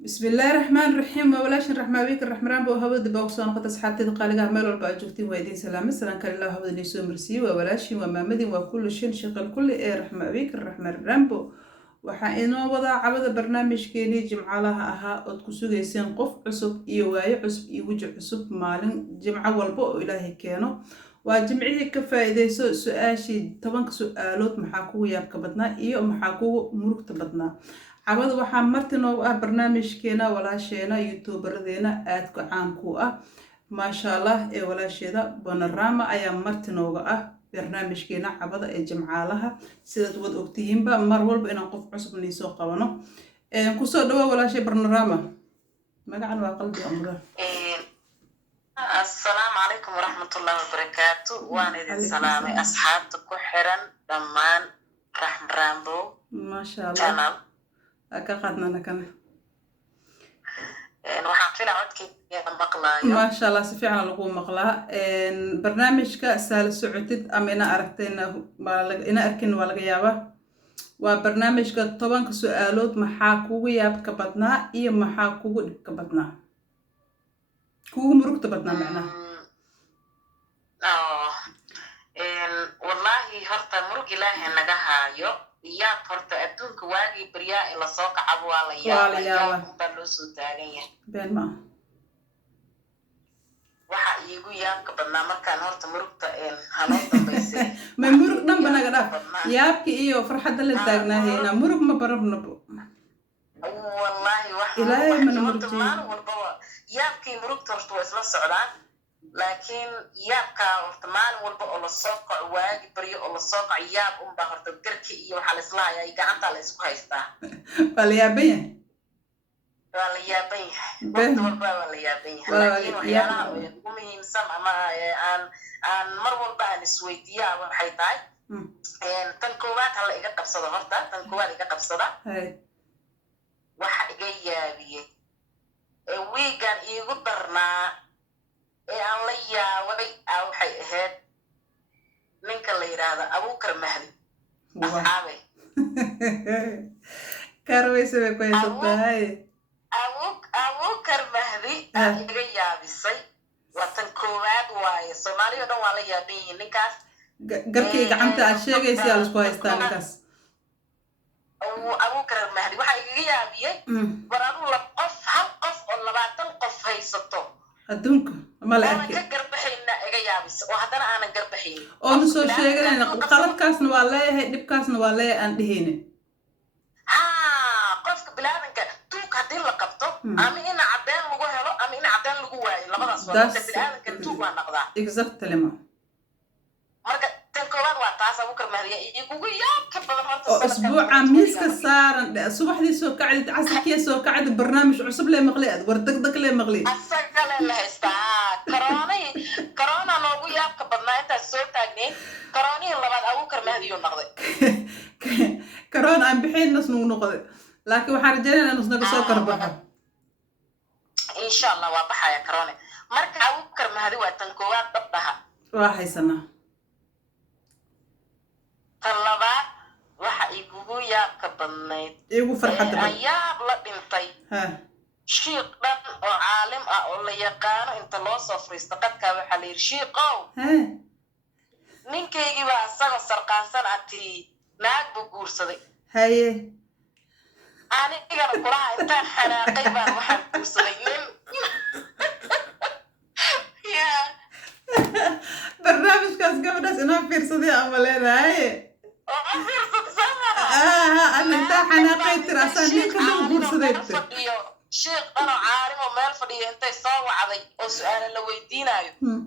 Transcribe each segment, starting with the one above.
بسم الله الرحمن الرحيم ولاش الرحمن بيك الرحمن بو هبد بوقسان قد أصحابتي قالقة مال والباجوكتين ويدين سلام السلام كان الله هبد نيسو مرسي وولاشي ومامدي وكل شين شغل كل إيه رحمة بيك الرحمن رامبو وحاينو وضع عبد برنامج كيني جمعة لها أها أتكسو جيسين قف عصب إيواي عصب إيوجع عصب مالن جمعة والبو إلهي كينو وجمعيه كفايدة سؤاشي طبعا سؤالات محاكو يابك بدنا إيو محاكو مروك تبدنا cawada waxaa marti noogu ah barnaamijkeena walaasheena youtuberadeenna aadka caan ku ah maasha allah ee walaasheeda Panorama ayaa marti nooga ah barnaamijkeena cawada ee jimcaalaha sidaad wad ogtihiinba mar walba inaan qof cusub niisoo qabano ku soo dhawaad walaashay Panorama magacan waa qalbi amra السلام عليكم ورحمة الله وبركاته وأنا السلام أصحابك كحرا دمان رحم رامبو ما شاء الله أكقدنا نكنا waxaan filaa codkayga maqlaayo ما شاء الله si fiican lagu maqlaa barnaamijka saal socodid ama ina aragtayna ina arkin waa laga yaabaa waa barnaamijka 10 su'aalood maxaa kugu yaabka badnaa iyo maxaa kugu dhibka badnaa kugu murugta badnaa macnaha wallahi horta murug ilaahay naga haayo yaab horta adduunka waagii baryaa ila soo kacabo waa la yaabaa baa loo soo taagan yahay been ma waxa iigu yaabka badnaa markaan horta murugta haloo dambaysay ma murug dhanba naga dhaaf yaabki iyo farxadda la taagnaaheena murug ma barabnabo wallahi waxa ilaahay mana horta maalin walbaba yaabkii murugta horta waa isla socdaan laakiin yaabka horta maalin walba oo la soo kaco waagi baryo oo la soo kaco yaab unbaa horta garka iyo waxaa la isla hayaa gacanta la isku haystaa waa la yaaban yahay waa la yaaban yahay waqti walba waa la yaaban yahay laakiin waxyaalaha ugu muhiimsan ama aan mar walba aan isweydiiyaa waxay tahay tan koowaad hala iga qabsado horta tan koowaad iga qabsada waxa iga yaabiyey wiigan iigu darnaa aan la yaabay waxay ahayd ninka la yiraahdo Abuukar Mahdi asxaabe karwayse way ku haysataa Abuukar Mahdi iga yaabisay watan koowaad waaye Soomaaliya dhan waa la yaabay ninkaas garkii gacanta aad sheegaysi la isku haystaa ninkaas Abuukar Mahdi waxa iga yaabiyay waradu la qof hal qof oo 20 qof haysato adduunka ma la arkay ka garbaxayna iga yaabis oo hadana aanan garbaxayn oo soo sheeganayna qaladkaasna waa leeyahay dhibkaasna waa leeyahay aan dhihine qofka bilaadanka tuug hadii la qabto ama in cadeen lagu helo ama in cadeen lagu waayo labadaas waa bilaadanka tuug waa noqdaa exactly ma marka tan koowaad waa taas Abuukar Mahdi igu yaab ka badan horta اسبوع miiska saaran subaxdii soo kacday casarkii soo kacday barnaamij cusub lee maqlay ad war degdeg lee maqlay asagale la haystaa corona loogu yaab ka badnaa inta soo taagnay corona labaad Abuukar Mahdi uu noqday corona aan bixin nasnu noqday laakiin waxaan rajaynayaa inuu naga soo karbaxo insha Allah waa baxaya corona marka Abuukar Mahdi waa tan koowaad dabdaha waa haysanaa talabaad waxa igu yaab ka badnayd igu farxadda yaab la dhintay shiiq dhan oo caalim ah oo la yaqaano inta loo soo fariisto qadka waxa la yiri shiiqow ninkaygii baa asaga sarqaansan ati naag buu guursaday haye aniga kulaha intaan xanaaqay baan waxaan guursaday nin barnaamijkaas gabadhaas inoo fiirsaday ama leedahay أنا أنت حناقي ترى أصلاً كلهم قرصدين. شيخ أنا عارم وما الفريق أنت يسوي عضي أو سؤال لو يدينا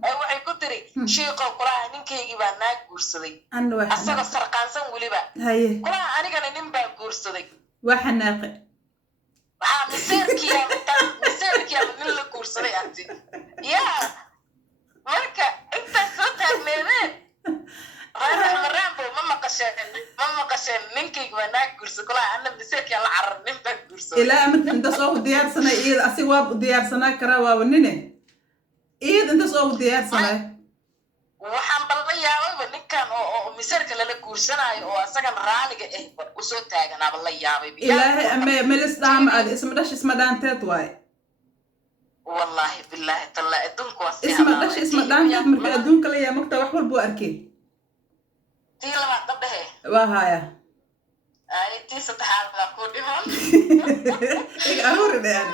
أو حيكتري شيخ وقرأ إنك يجيب الناس قرصدين. أنا واحد. أصلا السرقان سن ولي بقى. هاي. قرأ أنا كان نبى قرصدين. وحناقي. مسير كيا من اللي قرصدين أنت. يا مركا أنت صوتها منين؟ رامبو ماما قشين منكي وناك كرسي كلها أنا بسيك يلا عرر نبى كرسي إلا أمك أنت صوب ديار سنة إيد أسيواب ديار سنة كرا ونينه إيد أنت صوب ديار سنة وحن بالله yaabay ninkan oo misarka lala guursanayo oo asagan raaliga u soo taaganaaba la yaabay ilaahay ama meelis dhaam aad isma dhash isma dhaanteed waay wallahi billahi talla adduunku waa isma dhash isma dhaanteed markii adduunka la yaamagta wax walba u arkay tii labaad gabdhahe waa haya ay tii saddexaad baa ku dhiman aruuri dhean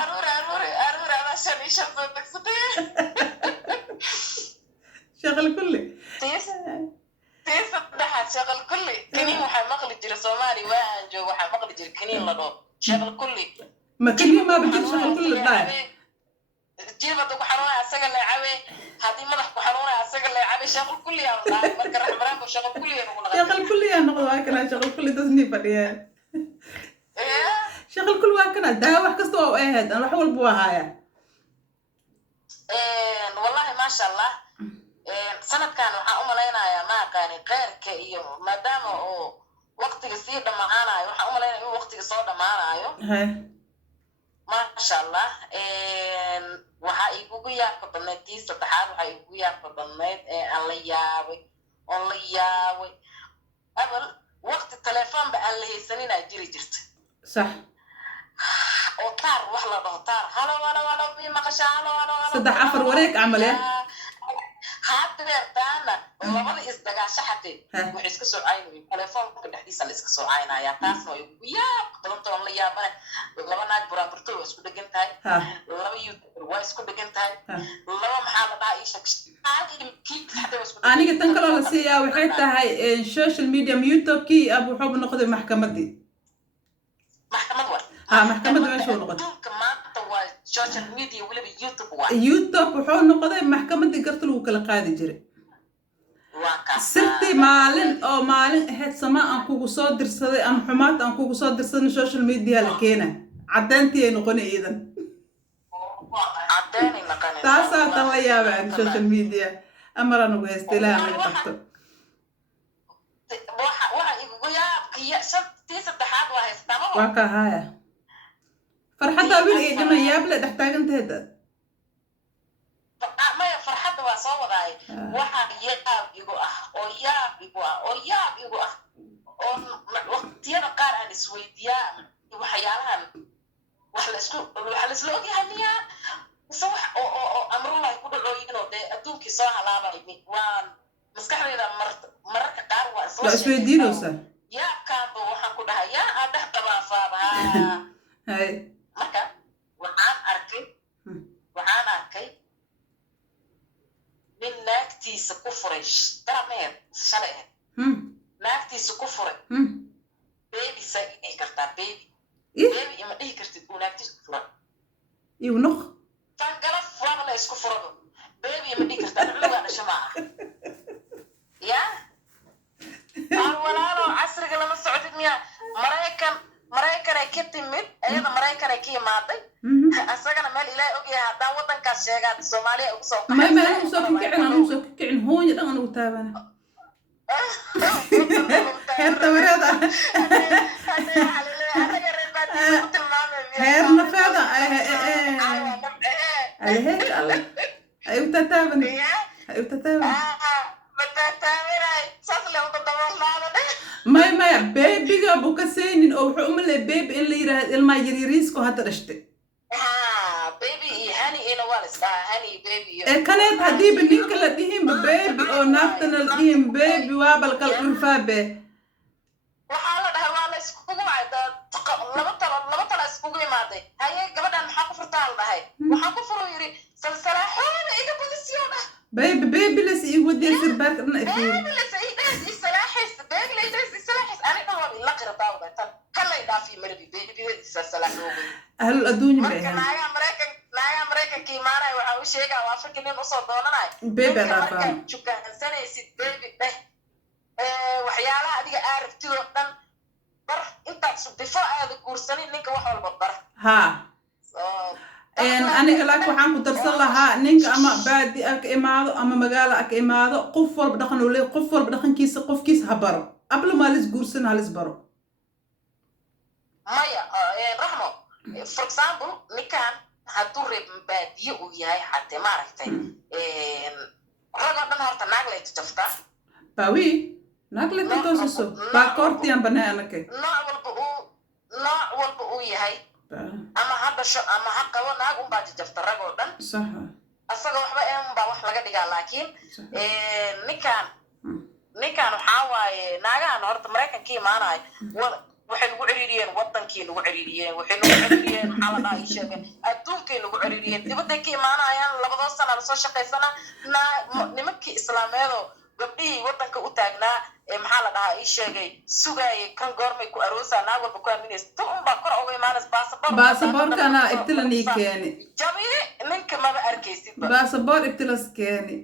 aruuri ama shan iyo shan soo tagsatay shaqal kulli tii saddexaad shaqal kulli kaniin waxaa maqli jira soomaali waa aan joogo waxaa maqli jira kaniin la dhoo shaqal kulli ma kaniin maa bajir shaqal kulli dhaay jilbada ku xanuunaya asaga leecabe haddii madax ku xanuunaya asaga leecabe shaqal kulli aa dhaay marka raxmaraan bu shaqal kulli aa noqon shaqal kulli aa noqdo waa kana shaqal kulli dadni fadhiya shaqal kulli waa kana daa wax kasta oo ahayd aan wax walba waa haya wallahi maasha allah sanadkan waxaan u malaynayaa ma aqaani qeyrka iyo maadaama oo waqtiga sii dhammaanayo waxaan u malaynaya in waqtiga soo dhammaanayo maasha allah waxaa igugu yaabka badnayd tii saddexaad waxaa igugu yaabka badnayd aan la yaabay abal waqti telefoonba aan la haysaninaa jiri jirta sax oo taar wax la dhaho taar halo bii maqashaa halo saddex afar wareeg camal hadeertaana labada isdagaasho xatee waxay iska soo caynayeen telefoonka dhexdiisa la iska soo caynayaa taasna way ugu yaab badantoon la yaabana laba naag buraaburto waa isku dhegan tahay laba youtuber waa isku dhegan tahay laba maxaa la dhahaa aniga tan kaloo la siiyaa waxay tahay social media youtube-kii abu wuxuuba noqday maxkamadii maxkamad waa maxkamadda meeshuu noqotay social media waliba youtube wuxuu noqday maxkamadii garta lagu kala qaadi jiray sirtii maalin ahayd sama aan kugu soo dirsaday ama xumaad aan kugu soo dirsaday social media la keena caddeyntii ay noqonay iidan taasaa tan la yaabaan social media amara nagu haysta ilaaha naga qabto waa ka haya farxadda wiil ay dhiman yaable dhex taaganteeda maya farxadda waa soo wadaay waxaa yaab igu ah oo waqtiyada qaar aan isweydiiyaa waxyaalahan wax laisla ogyahay miyaa mise wax oo amrullahi ku dhacooyin oo dee adduunkii soo halaabay waan maskaxdayda mararka qaar waa isweydiinaysa yaabkaanba waxaan ku dhahay yaa aa dhex dabaafaaba marka waxaan arkay nin naagtiisa ku furay darameed shalay naagtiisa ku furay baby saa dhihi kartaa baby ima dhihi kartid uu naagtiisa ku furay iu noq tan galaf waaba la isku furado baby ima dhihi kartaa cunugaa dhasha ma ah ya walaalo casriga lama socdid miya maraykan ay ka timid ayada maraykan ay ka imaaday asagana meel ilaahay ogyahay haddaan waddankaas sheegaad soomaaliya ugu soo kicin hoonya dhan anugu taabana heerta wareeda heer nafeeda alheek alle ay u tataaban maya beebiga buu ka saynin oo wuxuu uma leeyahay beebi in la yiraahdo ilmaa yaryariisko hadda dhashtay kaleed haddiiba ninka la dhihinba beebi oo naagtana la dhihin beebi waa balkal irfaabe waxaa la dhahay waa la iskugu laba talo iskugu imaaday haye gabadhan maxaa ku furtaa la dhahay waxaa ku furu yiri salsalaaxooda iga badisiyo dhah beebi las ii wadiyay sirbaarka dhan ay fiiri ahlul adduunya bay ahayn naaga maraykanka imaanaya waxaa u sheegaa waa afrika nin usoo doonanayo beebi markaa jukaansanaysid beebi dheh waxyaalaha adiga aa rabtid oo dhan bar intaad before aada guursanin ninka wax walba bar aniga laakiin waxaan ku darsan lahaa ninka ama baadi ka imaado ama magaalo ka imaado qof walba dhaqan uu leeyahay qof walba dhaqankiisa qofkiisa ha baro abla maa lis guursan ha lis baro maya raxmo for example ninkan hadduu reeb baadiye uu yahay xatee maaragtay raga dhan horta naag lay jaftaa bawi naag lay toosiso baa koortiyaan banaanake nooc walba uu yahay ama ha dhasho ama ha qabo naag unbaa jafta ragoo dhan sax asaga waxba unbaa wax laga dhigaa laakiin ninkaan waxaa waaye naagahan horta maraykanka imaanayo waxay nagu ciriiriyeen wadankii nagu ciriiriyeen waxay nagu ciriiriyeen maxaa la dhahaa ii sheegeen adduunkay nagu ciriiriyeen dibadday ka imaanayaan 2 sano lasoo shaqaysana nimankii islaameedoo gabdhihii wadanka u taagnaa maxaa la dhahaa ii sheegay sugaayay kan goormay ku aroosaa naag walba ku aaminaysa tu unbaa kor uga imaanaysa baasaboorkana ibtilanii keeni jabi ninka maba arkaysid baasaboor ibtilas keeni